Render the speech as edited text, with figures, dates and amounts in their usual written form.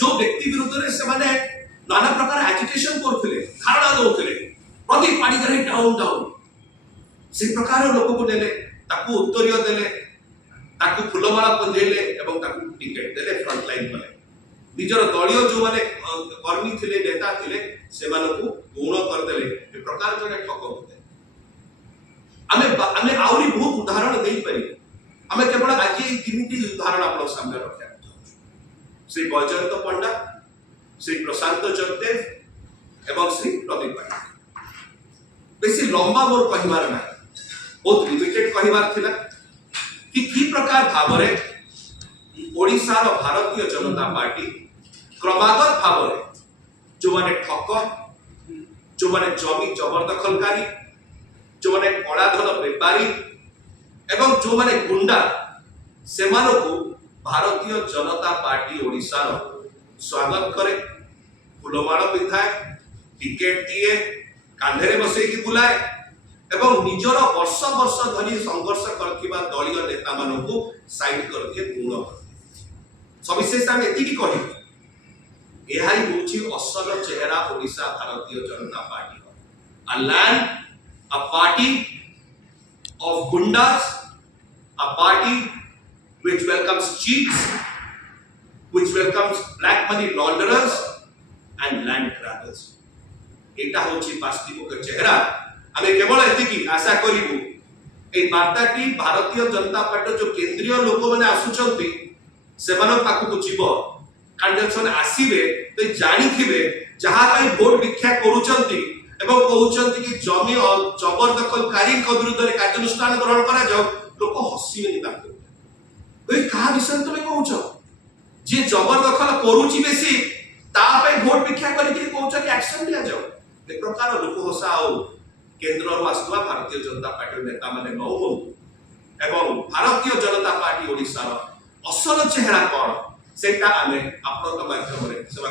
जो व्यक्ति विरुद्ध रे से माने नाना प्रकार एजिटेशन करथिले धारणा दउथिले प्रति पानी करे डाउन डाउन से प्रकार लोक को देले ताकू उत्तरीय देले ताकू फुलमाला पंदेले एवं ताकू टिकट देले फ्रंट लाइन कले निजर दलियों जो माने कर्मी थिले नेता थिले से मानको गुण कर देले ए प्रकार जने ठक होते आमे आउरी बहुत उदाहरण देई पारि आमे केवल आज ए तीनटी उदाहरण आपन सामने रखया श्री बैजयंत पंडा श्री प्रशांत जगदेव एवं श्री प्रदीप पांडे बेसी लंबा मोर कहिबार ना बहुत लिमिटेड कहिबार थिला कि प्रकार भावरे ओडिशा रो भारतीय जनता पार्टी क्रमागत भावरे जो माने ठक जो माने जमी जबरदखलकारी जो माने कलाधन व्यापारी एवं जो माने गुंडा से मानको भारतीय जनता पार्टी ओडिशा रो स्वागत करे फुलमाଳ पिंधाए टिकेट दिए कांधे बसे की बुलाए एवं निजर वर्ष वर्ष धरी संघर्ष करथिबा दलीय नेता मानको साइड कर दिए गुण सविशेष हम एति कहि एहाई होछि असल चेहरा Odisha Bharatiya Janata party a land a party of goondas a party which welcomes cheats which welcomes black money launderers and land grabbers एटा होछि वास्तविक चेहरा आमे केवल एतिकी आशा करिबु ए वार्ताटी भारतीय जनता पार्टी जो केंद्रीय लोक माने आसुचंती सेमान पाखु जीव कांडेसन आसीबे ते जानि थिबे जहा पई वोट भिक्षा करूचंती एवं कहउचंती कि जमी जबरदखलकारी विरुद्ध रे कार्यानुष्ठान ग्रहण करा जाऊ लोक हसिबे नि ताको ओइ का विषय तमे कहउछ जे जबरदखल करूची बेसी ता पई वोट भिक्षा करि कि कहउछ कि एक्शन लिया जाऊ ए प्रकार लोक हसा आउ केंद्र रो आसुवा भारतीय जनता पार्टी नेता माने नौ एवं भारतीय जनता पार्टी ओडिशा रो असल चेहरा कोन सेटा आमे आपन माध्यम रे सेवा